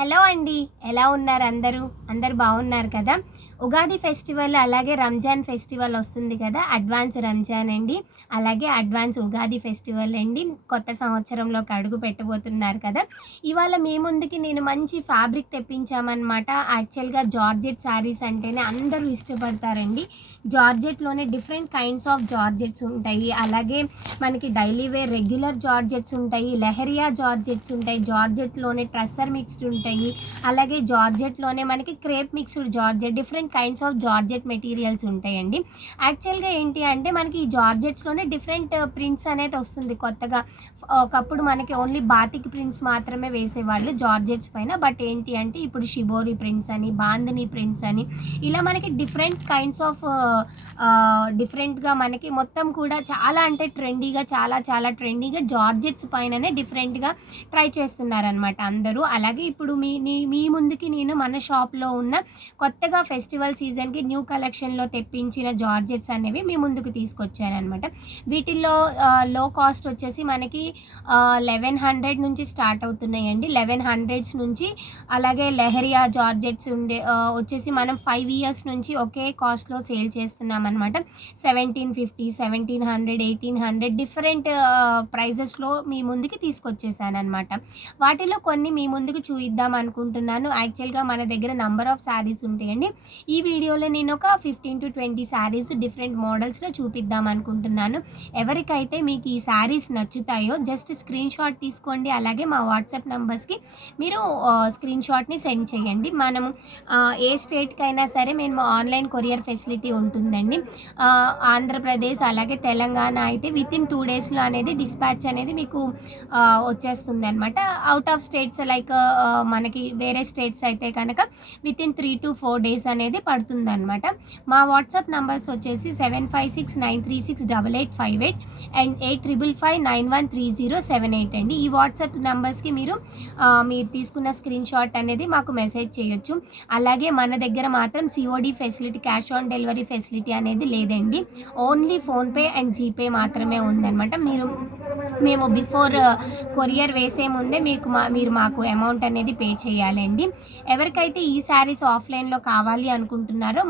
Hello అండి. ఎలా ఉన్నారు అందరూ? అందరూ బాగున్నారు కదా! ఉగాది ఫెస్టివల్ అలాగే రంజాన్ ఫెస్టివల్ వస్తుంది కదా! అడ్వాన్స్ రంజాన్ అండి. అలాగే అడ్వాన్స్ ఉగాది ఫెస్టివల్ అండి. కొత్త సంవత్సరంలోకి అడుగు పెట్టబోతున్నారు కదా! ఇవాళ మీ ముందుకి నేను మంచి ఫ్యాబ్రిక్ తెప్పించామనమాట. యాక్చువల్‌గా జార్జెట్ శారీస్ అంటేనే అందరూ ఇష్టపడతారండి. జార్జెట్‌లోనే డిఫరెంట్ కైండ్స్ ఆఫ్ జార్జెట్స్ ఉంటాయి. అలాగే మనకి డైలీ వేర్ రెగ్యులర్ జార్జెట్స్ ఉంటాయి. లెహరియా జార్జెట్స్ ఉంటాయి. జార్జెట్‌లోనే ట్రస్సర్ మిక్స్డ్ ఉంటాయి. అలాగే జార్జెట్‌లోనే మనకి crepe mixed georgette different kinds of georgette materials ఉంటాయండి. యాక్చువల్‌గా ఏంటి అంటే మనకి ఈ జార్జెట్స్‌లోనే డిఫరెంట్ ప్రింట్స్ అనేది వస్తుంది కొత్తగా. ఒకప్పుడు మనకి ఓన్లీ బాతిక్ ప్రింట్స్ మాత్రమే వేసేవాళ్ళు జార్జెట్స్ పైన. బట్ ఏంటి అంటే ఇప్పుడు షిబోరి ప్రింట్స్ అని, బాందిని ప్రింట్స్ అని ఇలా మనకి డిఫరెంట్ కైండ్స్ ఆఫ్ డిఫరెంట్‌గా మనకి మొత్తం కూడా చాలా అంటే ట్రెండీగా చాలా ట్రెండీగా జార్జెట్స్ పైననే డిఫరెంట్‌గా ట్రై చేస్తున్నారనమాట అందరూ. అలాగే ఇప్పుడు మీ ముందుకి నేను మన షాప్‌లో ఉన్న కొత్తగా ఫెస్టివల్ సీజన్‌కి న్యూ కలెక్షన్‌లో తెప్పించిన జార్జెట్స్ అనేవి మీ ముందుకు తీసుకొచ్చాననమాట. వీటిల్లో లో కాస్ట్ వచ్చేసి మనకి 1100 నుంచి స్టార్ట్ అవుతున్నాయండి. 1100s నుంచి అలాగే లెహరియా జార్జెట్స్ వచ్చేసి మనం 5 ఇయర్స్ నుంచి ఒకే కాస్ట్‌లో సేల్ చేస్తున్నామనమాట. 1750, 1700, 1800 డిఫరెంట్ ప్రైజెస్‌లో మీ ముందుకి తీసుకొచ్చేసాననమాట. వాటిలో కొన్ని మీ ముందుకు చూయిద్దాం అనుకుంటున్నాను. యాక్చువల్‌గా మన దగ్గర నంబర్ ఆఫ్ శారీస్ ఉంటాయండి. ఈ వీడియోలో నేను ఒక 15-20 శారీస్ డిఫరెంట్ మోడల్స్‌లో చూపిద్దాం అనుకుంటున్నాను. ఎవరికైతే మీకు ఈ శారీస్ నచ్చుతాయో జస్ట్ స్క్రీన్ షాట్ తీసుకోండి. అలాగే మా వాట్సాప్ నంబర్స్‌కి మీరు స్క్రీన్ షాట్‌ని సెండ్ చేయండి. మనము ఏ స్టేట్‌కైనా సరే మేము ఆన్‌లైన్ కొరియర్ ఫెసిలిటీ ఉంటుందండి. ఆంధ్రప్రదేశ్ అలాగే తెలంగాణ అయితే వితిన్ 2 డేస్‌లో అనేది డిస్పాచ్ అనేది మీకు వచ్చేస్తుందనమాట. అవుట్ ఆఫ్ స్టేట్స్ లైక్ మనకి వేరే స్టేట్స్ అయితే కనుక వితిన్ 3-4 డేస్ అనేది పడుతుందనమాట. మా వాట్సాప్ నంబర్స్ వచ్చేసి 7569368858 అండ్ 8555913078 అండి. ఈ వాట్సాప్ నంబర్స్‌కి మీరు తీసుకున్న స్క్రీన్ షాట్ అనేది మాకు మెసేజ్ చేయొచ్చు. అలాగే మన దగ్గర మాత్రం COD facility, cash on delivery facility అనేది లేదండి. ఓన్లీ ఫోన్‌పే అండ్ జీపే మాత్రమే ఉందనమాట. మేము బిఫోర్ కొరియర్ వేసే ముందే మీరు మాకు అమౌంట్ అనేది పే చేయాలండి. ఎవరికైతే ఈ శారీస్ ఆఫ్లైన్‌లో కావాలి అనుకుంటున్నారో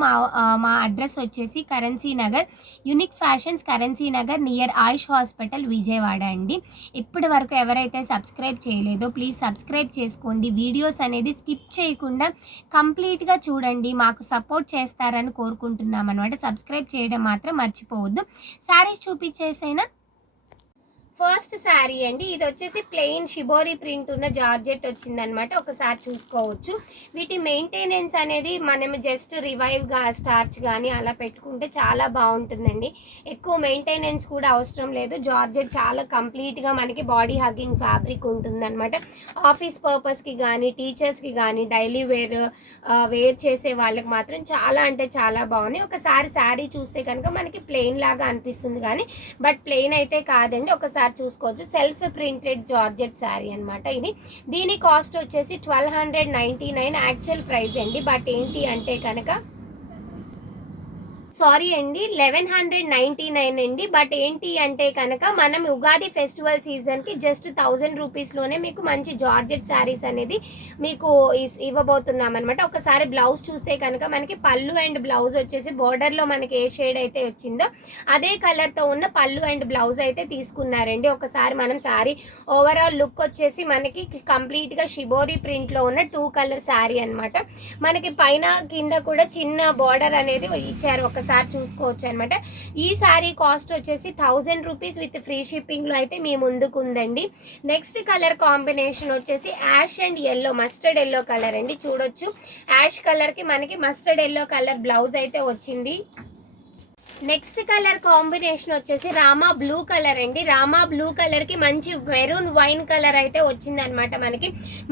మా అడ్రస్ వచ్చేసి Currency Nagar, unique fashions Currency Nagar near Ayush hospital Vijayawada అండి. ఇప్పటి వరకు ఎవరైతే సబ్స్క్రైబ్ చేయలేదో ప్లీజ్ సబ్స్క్రైబ్ చేసుకోండి. వీడియోస్ అనేది స్కిప్ చేయకుండా కంప్లీట్‌గా చూడండి. మాకు సపోర్ట్ చేస్తారని కోరుకుంటున్నామనమాట. సబ్స్క్రైబ్ చేయడం మాత్రం మర్చిపోవద్దు. శారీస్ చూపించేసేనా? ఫస్ట్ శారీ అండి. ఇది వచ్చేసి ప్లెయిన్ షిబోరి ప్రింట్ ఉన్న జార్జెట్ వచ్చిందనమాట. ఒకసారి చూసుకోవచ్చు. వీటి మెయింటెనెన్స్ అనేది మనం జస్ట్ రివైవ్గా స్టార్చ్ కానీ అలా పెట్టుకుంటే చాలా బాగుంటుందండి. ఎక్కువ మెయింటెనెన్స్ కూడా అవసరం లేదు. జార్జెట్ చాలా కంప్లీట్గా మనకి బాడీ హగ్గింగ్ ఫ్యాబ్రిక్ ఉంటుందన్నమాట. ఆఫీస్ పర్పస్కి కానీ టీచర్స్కి కానీ డైలీ వేర్ చేసే వాళ్ళకి మాత్రం చాలా అంటే చాలా బాగున్నాయి. ఒకసారి శారీ చూస్తే కనుక మనకి ప్లెయిన్ లాగా అనిపిస్తుంది కానీ బట్ ప్లెయిన్ అయితే కాదండి. ఒకసారి చూసుకోవచ్చు. సెల్ఫ్ ప్రింటెడ్ జార్జెట్ శారీ అనమాట ఇది. దీని కాస్ట్ వచ్చేసి 1299 యాక్చువల్ ప్రైస్ అండి. బట్ ఏంటి అంటే కనుక సారీ అండి 1199 అండి. బట్ ఏంటి అంటే కనుక మనం ఉగాది ఫెస్టివల్ సీజన్కి జస్ట్ 1000 రూపీస్లోనే మీకు మంచి జార్జెట్ శారీస్ అనేది మీకు ఇవ్వబోతున్నాం అనమాట. ఒకసారి బ్లౌజ్ చూస్తే కనుక మనకి పళ్ళు అండ్ బ్లౌజ్ వచ్చేసి బోర్డర్లో మనకి ఏ షేడ్ అయితే వచ్చిందో అదే కలర్తో ఉన్న పళ్ళు అండ్ బ్లౌజ్ అయితే తీసుకున్నారండి. ఒకసారి మనం శారీ ఓవరాల్ లుక్ వచ్చేసి మనకి కంప్లీట్గా షిబోరి ప్రింట్లో ఉన్న 2 కలర్ శారీ అనమాట. మనకి పైన కింద కూడా చిన్న బార్డర్ అనేది ఇచ్చారు. ఒకసారి చూసుకోవచ్చు అనమాట. ఈ శారీ కాస్ట్ వచ్చేసి 1000 రూపీస్ విత్ ఫ్రీ షిప్పింగ్లో అయితే మీ ముందుకు ఉందండి. నెక్స్ట్ కలర్ కాంబినేషన్ వచ్చేసి ash and yellow, mustard yellow colour అండి. చూడొచ్చు యాష్ కలర్కి మనకి మస్టర్డ్ ఎల్లో కలర్ బ్లౌజ్ అయితే వచ్చింది. నెక్స్ట్ కలర్ కాంబినేషన్ వచ్చేసి రామా బ్లూ కలర్ అండి. రామా బ్లూ కలర్కి మంచి మెరూన్ వైన్ కలర్ అయితే వచ్చింది అనమాట.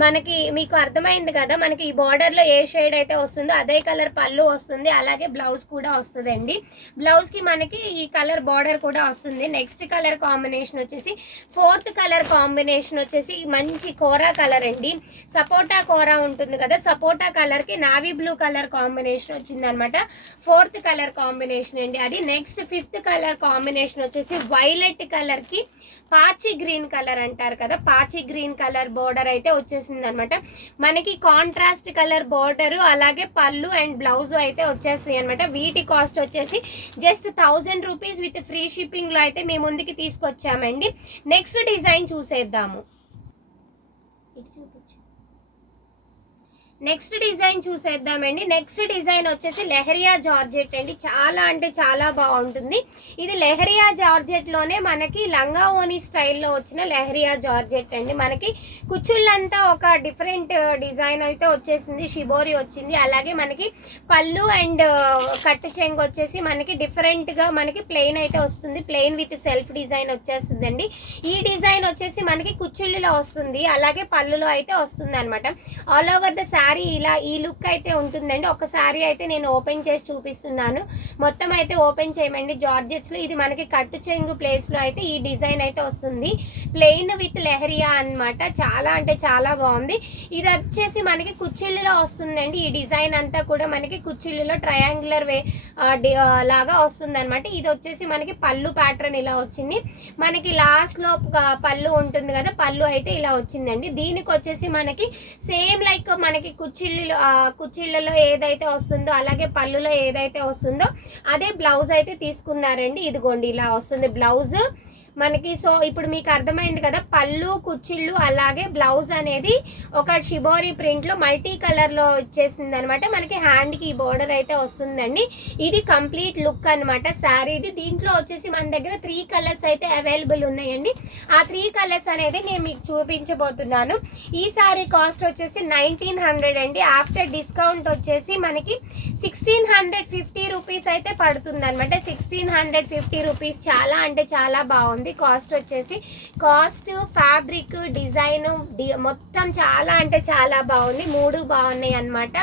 మనకి మీకు అర్థమైంది కదా, మనకి ఈ బార్డర్లో ఏ షేడ్ అయితే వస్తుందో అదే కలర్ పళ్ళు వస్తుంది. అలాగే బ్లౌజ్ కూడా వస్తుంది అండి. బ్లౌజ్కి మనకి ఈ కలర్ బార్డర్ కూడా వస్తుంది. నెక్స్ట్ కలర్ కాంబినేషన్ వచ్చేసి ఫోర్త్ కలర్ కాంబినేషన్ వచ్చేసి మంచి కోరా కలర్ అండి. సపోటా కోరా ఉంటుంది కదా, సపోటా కలర్కి నావీ బ్లూ కలర్ కాంబినేషన్ వచ్చింది అనమాట. ఫోర్త్ కలర్ కాంబినేషన్ అండి. అది అండి. నెక్స్ట్ 5th కలర్ కాంబినేషన్ వచ్చేసి వైలెట్ కలర్ కి పాచి గ్రీన్ కలర్ అంటారు కదా, పాచి గ్రీన్ కలర్ బోర్డర్ అయితే వచ్చేసింది అనమాట. మనకి కాంట్రాస్ట్ కలర్ బోర్డర్ అలాగే పళ్ళు అండ్ బ్లౌజ్ అయితే వచ్చేస్తాయి అనమాట. వీటి కాస్ట్ వచ్చేసి just 1000 rupees with free shipping లో అయితే మేము ముందుకి తీసుకొచ్చామండి. నెక్స్ట్ డిజైన్ చూసేద్దాము. నెక్స్ట్ డిజైన్ చూసేద్దామండి. నెక్స్ట్ డిజైన్ వచ్చేసి లెహరియా జార్జెట్ అండి. చాలా అంటే చాలా బాగుంటుంది. ఇది లెహరియా జార్జెట్ లోనే మనకి లంగా ఓని స్టైల్లో వచ్చిన లెహరియా జార్జెట్ అండి. మనకి కుచ్చుళ్ళంతా ఒక డిఫరెంట్ డిజైన్ అయితే వచ్చేసింది, షిబోరి వచ్చింది. అలాగే మనకి పళ్ళు అండ్ కట్టు చెంగు వచ్చేసి మనకి డిఫరెంట్ గా మనకి ప్లెయిన్ అయితే వస్తుంది. ప్లెయిన్ విత్ సెల్ఫ్ డిజైన్ వచ్చేస్తుందండి. ఈ డిజైన్ వచ్చేసి మనకి కుచ్చుళ్ళలో వస్తుంది, అలాగే పళ్ళులో అయితే వస్తుంది అనమాట. ఆల్ ఓవర్ ద శారీ ఇలా ఈ లుక్ అయితే ఉంటుందండి. ఒక శారీ అయితే నేను ఓపెన్ చేసి చూపిస్తున్నాను. మొత్తం అయితే ఓపెన్ చేయమండి. జార్జెట్స్ లో ఇది మనకి కట్టు చెంగు ప్లేస్ లో అయితే ఈ డిజైన్ అయితే వస్తుంది, ప్లెయిన్ విత్ లెహరియా అన్నమాట. చాలా అంటే చాలా బాగుంది. ఇది వచ్చేసి మనకి కుచ్చిళ్ళలో వస్తుందండి. ఈ డిజైన్ అంతా కూడా మనకి కుచ్చిళ్ళలో ట్రయాంగులర్ వే లాగా వస్తుంది అనమాట. ఇది వచ్చేసి మనకి పళ్ళు ప్యాటర్న్ ఇలా వచ్చింది. మనకి లాస్ట్ లో పళ్ళు ఉంటుంది కదా, పళ్ళు అయితే ఇలా వచ్చిందండి. దీనికి వచ్చేసి మనకి సేమ్ లైక్ మనకి కుచ్చిళ్ళలో ఏదైతే వస్తుందో అలాగే పళ్ళులో ఏదైతే వస్తుందో అదే బ్లౌజ్ అయితే తీసుకున్నారండి. ఇదిగోండి ఇలా వస్తుంది బ్లౌజ్ మనకి. సో ఇప్పుడు మీకు అర్థమైంది కదా, పళ్ళు కుచ్చిళ్ళు అలాగే బ్లౌజ్ అనేది ఒక షిబోరి ప్రింట్ లో మల్టీ కలర్ లో వచ్చేసింది అనమాట. మనకి హ్యాండ్ కి బోర్డర్ అయితే వస్తుందండి. ఇది కంప్లీట్ లుక్ అనమాట శారీది. దీంట్లో వచ్చేసి మన దగ్గర 3 కలర్స్ అయితే అవైలబుల్ ఉన్నాయండి. ఆ 3 కలర్స్ అనేది నేను మీకు చూపించబోతున్నాను. ఈ శారీ కాస్ట్ వచ్చేసి 1900 అండి. ఆఫ్టర్ డిస్కౌంట్ వచ్చేసి మనకి 1650 రూపీస్ అయితే పడుతుంది అనమాట. 1650 రూపీస్ చాలా అంటే చాలా బాగుంది. కాస్ట్ వచ్చేసి కాస్ట్ ఫ్యాబ్రిక్ డిజైన్ మొత్తం చాలా అంటే చాలా బాగుంది. 3 బాగున్నాయి అన్నమాట.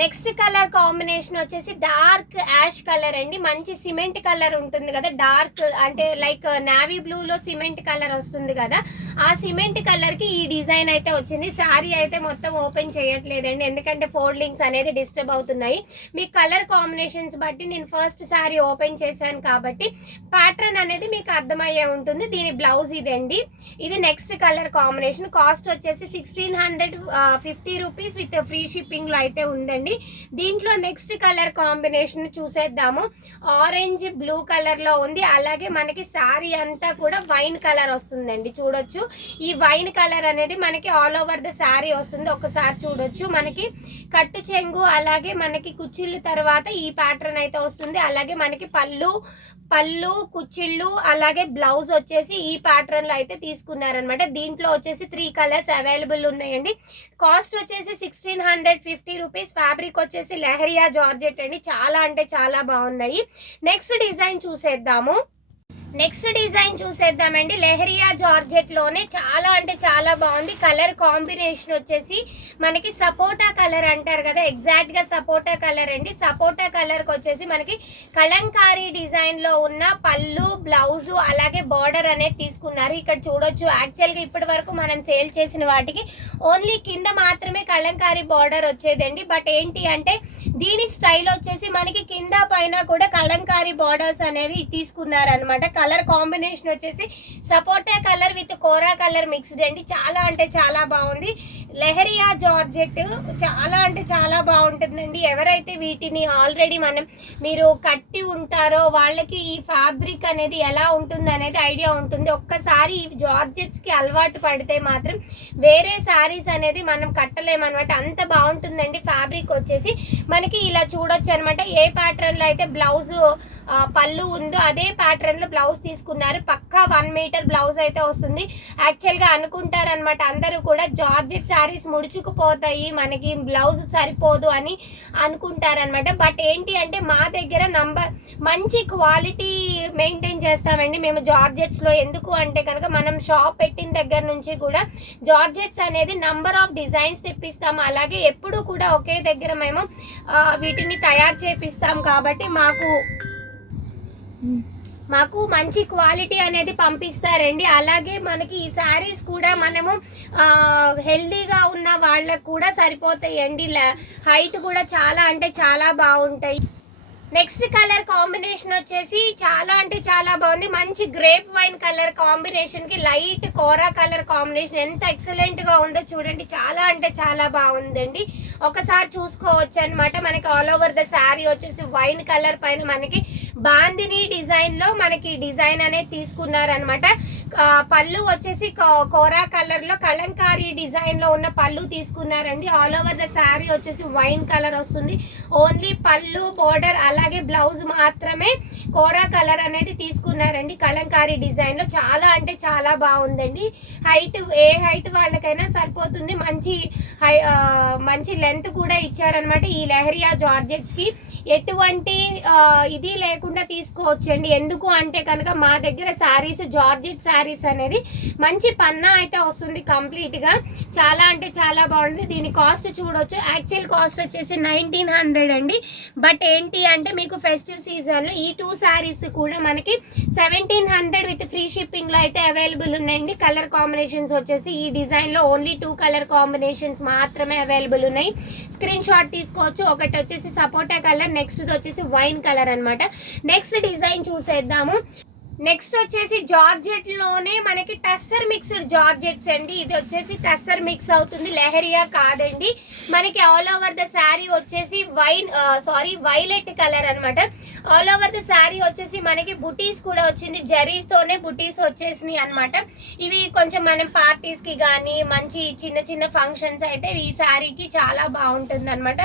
నెక్స్ట్ కలర్ కాంబినేషన్ వచ్చేసి డార్క్ యాష్ కలర్ అండి. మంచి సిమెంట్ కలర్ ఉంటుంది కదా, డార్క్ అంటే లైక్ నావీ బ్లూ లో సిమెంట్ కలర్ వస్తుంది కదా, ఆ సిమెంట్ కలర్ కి ఈ డిజైన్ అయితే వచ్చింది. శారీ అయితే మొత్తం ఓపెన్ చేయట్లేదండి, ఎందుకంటే ఫోల్డింగ్స్ అనేది డిస్టర్బ్ అవుతున్నాయి. మీ కలర్ కాంబినేషన్స్ బట్టి నేను ఫస్ట్ శారీ ఓపెన్ చేశాను కాబట్టి ప్యాటర్న్ అనేది మీకు అర్థమయ్యే ఉంటుంది. దీని బ్లౌజ్ ఇదండి. ఇది నెక్స్ట్ కలర్ కాంబినేషన్. కాస్ట్ వచ్చేసి 1650 రూపీస్ విత్ ఫ్రీ షిప్పింగ్ లో అయితే ఉందండి. దీంట్లో నెక్స్ట్ కలర్ కాంబినేషన్ చూసేద్దాము. ఆరెంజ్ బ్లూ కలర్ లో ఉంది. అలాగే మనకి శారీ అంతా కూడా వైన్ కలర్ వస్తుందండి. చూడొచ్చు, ఈ వైన్ కలర్ అనేది మనకి ఆల్ ఓవర్ ద శారీ వస్తుంది. ఒకసారి చూడొచ్చు, మనకి కట్టు చెంగు అలాగే మనకి కుచ్చిళ్ళు తర్వాత ఈ ప్యాటర్న్ అయితే వస్తుంది. అలాగే మనకి పళ్ళు కుచ్చిళ్ళు అలాగే బ్లౌజ్ వచ్చేసి ఈ ప్యాటర్న్ లో అయితే తీసుకున్నారనమాట. దీంట్లో వచ్చేసి 3 కలర్స్ అవైలబుల్ ఉన్నాయండి. కాస్ట్ వచ్చేసి 1650 రూపీస్. ఫ్యాబ్రిక్ వచ్చేసి లెహరియా జార్జెట్ అండి. చాలా అంటే చాలా బాగున్నాయి. నెక్స్ట్ డిజైన్ చూసేద్దాము. లెహరియా జార్జెట్ లోనే చాలా అంటే చాలా బాగుంది. కలర్ కాంబినేషన్ వచ్చేసి మనకి సపోటా కలర్ అంటారు కదా, ఎగ్జాక్ట్ గా సపోటా కలర్ అండి. సపోటా కలర్ కి వచ్చేసి మనకి కలంకారీ డిజైన్ లో ఉన్న పళ్ళు బ్లౌజ్ అలాగే బార్డర్ అనేది తీసుకున్నారు. ఇక్కడ చూడొచ్చు, యాక్చువల్ గా ఇప్పటి వరకు మనం సేల్ చేసిన వాటికి ఓన్లీ కింద మాత్రమే కలంకారీ బార్డర్ వచ్చేదండి. బట్ ఏంటి అంటే దీని స్టైల్ వచ్చేసి మనకి కింద పైన కూడా కలంకారీ బార్డర్స్ అనేది తీసుకున్నారు అనమాట. కలర్ కాంబినేషన్ వచ్చేసి sapota colour with kora colour mixed అండి. చాలా అంటే చాలా బాగుంది. లెహరియా జార్జెట్ చాలా అంటే చాలా బాగుంటుందండి. ఎవరైతే వీటిని ఆల్రెడీ మీరు కట్టి ఉంటారో వాళ్ళకి ఈ ఫ్యాబ్రిక్ అనేది ఎలా ఉంటుంది అనేది ఐడియా ఉంటుంది. ఒక్కసారి ఈ జార్జెట్స్ కి అలవాటు పడితే మాత్రం వేరే శారీస్ అనేది మనం కట్టలేమన్నమాట. అంత బాగుంటుందండి. ఫ్యాబ్రిక్ వచ్చేసి మనకి ఇలా చూడొచ్చు అనమాట. ఏ ప్యాటర్న్ లో అయితే బ్లౌజ్ పళ్ళు ఉందో అదే ప్యాటర్న్ లో బ్లౌజ్ తీసుకున్నారు. పక్కా 1 మీటర్ బ్లౌజ్ అయితే వస్తుంది. యాక్చువల్ గా అనుకుంటారనమాట అందరూ కూడా జార్జెట్ శారీస్ ముడుచుకుపోతాయి, మనకి బ్లౌజ్ సరిపోదు అని అనుకుంటారనమాట. బట్ ఏంటి అంటే మా దగ్గర మంచి క్వాలిటీ మెయింటైన్ చేస్తామండి మేము జార్జెట్స్ లో. ఎందుకు అంటే కనుక మనం షాప్ పెట్టిన దగ్గర నుంచి కూడా జార్జెట్స్ అనేది నంబర్ ఆఫ్ డిజైన్స్ తెప్పిస్తాము. అలాగే ఎప్పుడు కూడా ఒకే దగ్గర మేము వీటిని తయారు చేపిస్తాం కాబట్టి మాకు మంచి క్వాలిటీ అనేది పంపిస్తారండి. అలాగే మనకి ఈ శారీస్ కూడా మనము హెల్దీగా ఉన్న వాళ్ళకు కూడా సరిపోతాయండి. హైట్ కూడా చాలా అంటే చాలా బాగుంటాయి. నెక్స్ట్ కలర్ కాంబినేషన్ వచ్చేసి చాలా అంటే చాలా బాగుంది. మంచి గ్రేప్ వైన్ కలర్ కాంబినేషన్ కి లైట్ కోరా కలర్ కాంబినేషన్ ఎంత ఎక్సలెంట్ గా ఉందో చూడండి. చాలా అంటే చాలా బాగుందండి. ఒకసారి చూసుకోవచ్చు అనమాట. మనకి ఆల్ ఓవర్ ద శారీ వచ్చేసి వైన్ కలర్ పైన మనకి బాందిని డిజైన్ లో మనకి డిజైన్ అనేది తీసుకున్నారనమాట. పళ్ళు వచ్చేసి కోరా కలర్ లో కలంకారీ డిజైన్ లో ఉన్న పళ్ళు తీసుకున్నారండి. ఆల్ ఓవర్ ద శారీ వచ్చేసి వైన్ కలర్ వస్తుంది. ఓన్లీ పళ్ళు బోర్డర్ అలాగే బ్లౌజ్ మాత్రమే కోరా కలర్ అనేది తీసుకున్నారండి కలంకారీ డిజైన్ లో. చాలా అంటే చాలా బాగుందండి. హైట్ ఏ హైట్ వాళ్ళకైనా సరిపోతుంది. మంచి లెంత్ కూడా ఇచ్చారనమాట. ఈ లెహరియా జార్జెట్స్ కి ఎటువంటి ఇది లేకుండా తీసుకోవచ్చండి. ఎందుకు అంటే కనుక మా దగ్గర శారీస్ జార్జెట్ శారీస్ అనేది మంచి పన్నా అయితే వస్తుంది కంప్లీట్ గా. చాలా అంటే చాలా బాగుంది. దీని కాస్ట్ చూడొచ్చు. యాక్చువల్ కాస్ట్ వచ్చేసి 1900 అండి. బట్ ఏంటి అంటే మీకు ఫెస్టివ్ సీజన్ లో ఈ 2 శారీస్ కూడా మనకి 1700 విత్ ఫ్రీ షిప్పింగ్ లో అయితే అవైలబుల్ ఉన్నాయండి. కలర్ కాంబినేషన్స్ వచ్చేసి ఈ డిజైన్ లో ఓన్లీ 2 కలర్ కాంబినేషన్స్ మాత్రమే అవైలబుల్ ఉన్నాయి. స్క్రీన్ షాట్ తీసుకోవచ్చు. ఒకటి వచ్చేసి సపోటా కలర్, నెక్స్ట్ వచ్చేసి వైన్ కలర్ అన్నమాట. నెక్స్ట్ డిజైన్ చూసేద్దాము. నెక్స్ట్ వచ్చేసి జార్జెట్ లోనే మనకి టస్సర్ మిక్స్డ్ జార్జెట్స్ అండి. ఇది వచ్చేసి టస్సర్ మిక్స్ అవుతుంది, లెహరియా కాదండి. మనకి ఆల్ ఓవర్ ద శారీ వచ్చేసి వైలెట్ కలర్ అన్నమాట. ఆల్ ఓవర్ ద శారీ వచ్చేసి మనకి బుటీస్ కూడా వచ్చింది. జరీస్ తోనే బుటీస్ వచ్చేసినాయి అన్నమాట. ఇవి కొంచెం మనం పార్టీస్ కి కానీ మంచి చిన్న చిన్న ఫంక్షన్స్ అయితే ఈ శారీకి చాలా బాగుంటుంది అనమాట.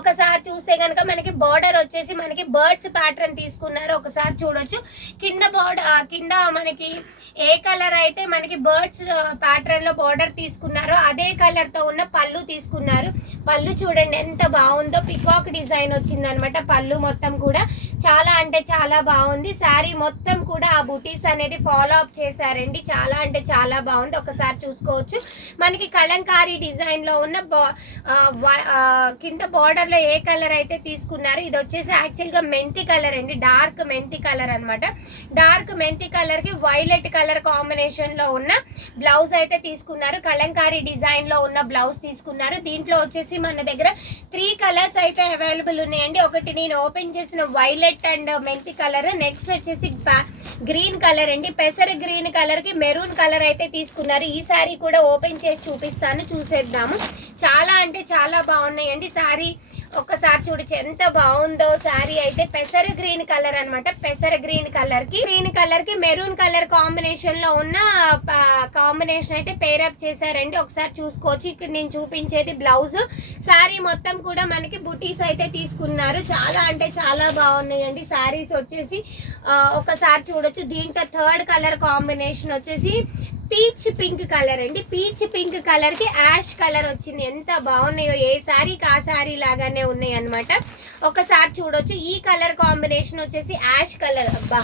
ఒకసారి చూస్తే కనుక మనకి బోర్డర్ వచ్చేసి మనకి బర్డ్స్ ప్యాటర్న్ తీసుకున్నారు. ఒకసారి చూడొచ్చు. కింద మనకి ఏ కలర్ అయితే మనకి బర్డ్స్ ప్యాటర్న్ లో బోర్డర్ తీసుకున్నారో అదే కలర్ తో ఉన్న పళ్ళు తీసుకున్నారు. పళ్ళు చూడండి ఎంత బాగుందో. పికాక్ డిజైన్ వచ్చింది అనమాట. పళ్ళు మొత్తం కూడా చాలా అంటే చాలా బాగుంది. శారీ మొత్తం కూడా ఆ బుటీస్ అనేది ఫాలో అప్ చేశారండి. చాలా అంటే చాలా బాగుంది. ఒకసారి చూసుకోవచ్చు. మనకి కలంకారీ డిజైన్ లో ఉన్న కింద బార్డర్ లో ఏ కలర్ అయితే తీసుకున్నారు ఇది వచ్చేసి యాక్చువల్ గా మెంతి కలర్ అండి. డార్క్ మెంతి కలర్ అనమాట. డార్క్ మెంతి కలర్ కి వైలెట్ కలర్ కాంబినేషన్ లో ఉన్న బ్లౌజ్ అయితే తీసుకున్నారు. కలంకారీ డిజైన్ లో ఉన్న బ్లౌజ్ తీసుకున్నారు. దీంట్లో వచ్చేసి మన దగ్గర 3 కలర్స్ అయితే అవైలబుల్ ఉన్నాయండి. ఒకటి నేను ఓపెన్ చేసిన వైలెట్ అండ్ మెంతి కలర్, నెక్స్ట్ వచ్చేసి గ్రీన్ కలర్ అండి. పెసర గ్రీన్ కలర్ కి మెరూన్ కలర్ అయితే తీసుకున్నారు. ఈ శారీ కూడా ఓపెన్ చేసి చూపిస్తాను, చూసేద్దాము. చాలా అంటే చాలా బాగున్నాయండి. శారీ ఒక్కసారి చూడొచ్చు ఎంత బాగుందో. శారీ అయితే పెసర గ్రీన్ కలర్ అనమాట. పెసర గ్రీన్ కలర్ కి మెరూన్ కలర్ కాంబినేషన్ లో ఉన్న కాంబినేషన్ అయితే పేరప్ చేశారండి. ఒకసారి చూసుకోవచ్చు. ఇక్కడ నేను చూపించేది బ్లౌజ్. శారీ మొత్తం కూడా మనకి బుటీస్ అయితే తీసుకున్నారు. చాలా అంటే చాలా బాగున్నాయండి శారీస్ వచ్చేసి. ఒకసారి చూడొచ్చు. దీంట్లో థర్డ్ కలర్ కాంబినేషన్ వచ్చేసి పీచ్ పింక్ కలర్ అండి. పీచ్ పింక్ కలర్ కి యాష్ కలర్ వచ్చింది. ఎంత బాగున్నాయో. ఏ శారీకి ఆ శారీ లాగానే ఉన్నాయి అనమాట. ఒకసారి చూడొచ్చు. ఈ కలర్ కాంబినేషన్ వచ్చేసి యాష్ కలర్. అబ్బా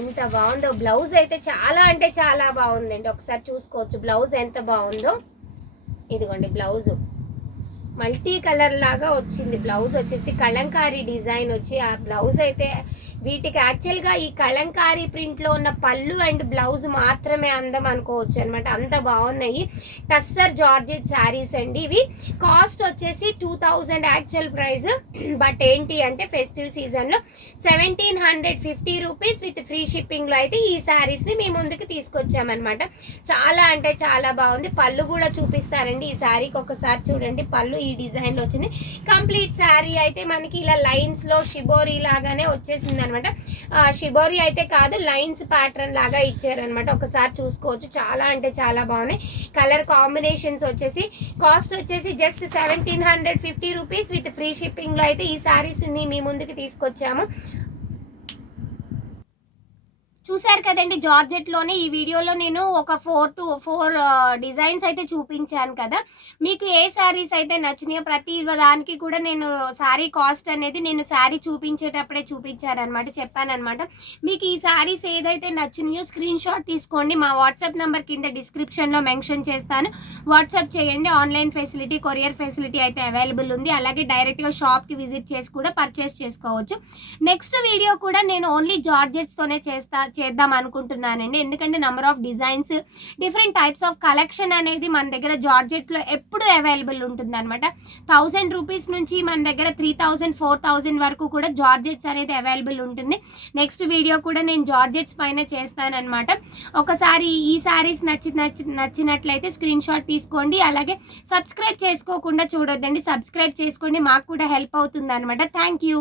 ఎంత బాగుందో. బ్లౌజ్ అయితే చాలా అంటే చాలా బాగుందండి. ఒకసారి చూసుకోవచ్చు బ్లౌజ్ ఎంత బాగుందో. ఇదిగోండి బ్లౌజ్ మల్టీ కలర్ లాగా వచ్చింది. బ్లౌజ్ వచ్చేసి కలంకారీ డిజైన్ వచ్చి ఆ బ్లౌజ్ అయితే వీటికి యాక్చువల్ గా ఈ కలంకారీ ప్రింట్ లో ఉన్న పళ్ళు అండ్ బ్లౌజ్ మాత్రమే అందం అనుకోవచ్చు అనమాట. అంత బాగున్నాయి. టస్సర్ జార్జెట్ శారీస్ అండి. ఇవి కాస్ట్ వచ్చేసి 2000 యాక్చువల్ ప్రైస్. బట్ ఏంటి అంటే ఫెస్టివ్ సీజన్ లో 1750 రూపీస్ విత్ ఫ్రీ షిప్పింగ్ లో అయితే ఈ శారీస్ ని మీ ముందుకు తీసుకొచ్చామన్నమాట. చాలా అంటే చాలా బాగుంది. పళ్ళు కూడా చూపిస్తారండి. ఈ శారీకి ఒకసారి చూడండి. పళ్ళు ఈ డిజైన్ లో వచ్చింది. కంప్లీట్ శారీ అయితే మనకి ఇలా లైన్స్ లో షిబోరీ లాగానే వచ్చేసింది అనమాట. షిబోరీ అయితే కాదు, లైన్స్ ప్యాటర్న్ లాగా ఇచ్చారనమాట. ఒకసారి చూసుకోవచ్చు. చాలా అంటే చాలా బాగున్నాయి. కలర్ కాంబినేషన్స్ వచ్చేసి కాస్ట్ వచ్చేసి just 1750 rupees with free shipping లో అయితే ఈ శారీస్ ని మీ ముందుకు తీసుకొచ్చాము. చూసారు కదండి. జార్జెట్ లోనే ఈ వీడియోలో నేను ఒక 4 డిజైన్స్ అయితే చూపించాను కదా. మీకు ఏ శారీస్ అయితే నచ్చినాయో ప్రతి దానికి కూడా నేను శారీ కాస్ట్ అనేది నేను శారీ చూపించేటప్పుడే చూపించారనమాట, చెప్పానమాట. మీకు ఈ శారీస్ ఏదైతే నచ్చినాయో స్క్రీన్ షాట్ తీసుకోండి. మా వాట్సాప్ నెంబర్ కింద డిస్క్రిప్షన్లో మెన్షన్ చేస్తాను. వాట్సాప్ చేయండి. ఆన్లైన్ ఫెసిలిటీ, కొరియర్ ఫెసిలిటీ అయితే అవైలబుల్ ఉంది. అలాగే డైరెక్ట్గా షాప్కి విజిట్ చేసి కూడా పర్చేస్ చేసుకోవచ్చు. నెక్స్ట్ వీడియో కూడా నేను ఓన్లీ జార్జెట్స్తోనే చేద్దాం అనుకుంటున్నానండి. ఎందుకంటే number of designs, different types of collection అనేది మన దగ్గర జార్జెట్లో ఎప్పుడు అవైలబుల్ ఉంటుందన్నమాట. 1000 రూపీస్ నుంచి మన దగ్గర 3000, 4000 వరకు కూడా జార్జెట్స్ అనేది అవైలబుల్ ఉంటుంది. నెక్స్ట్ వీడియో కూడా నేను జార్జెట్స్ పైన చేస్తానన్నమాట. ఒకసారి ఈ శారీస్ నచ్చినట్లయితే స్క్రీన్ షాట్ తీసుకోండి. అలాగే సబ్స్క్రైబ్ చేసుకోకుండా చూడొద్దండి, సబ్స్క్రైబ్ చేసుకోండి, మాకు కూడా హెల్ప్ అవుతుంది అనమాట. Thank you.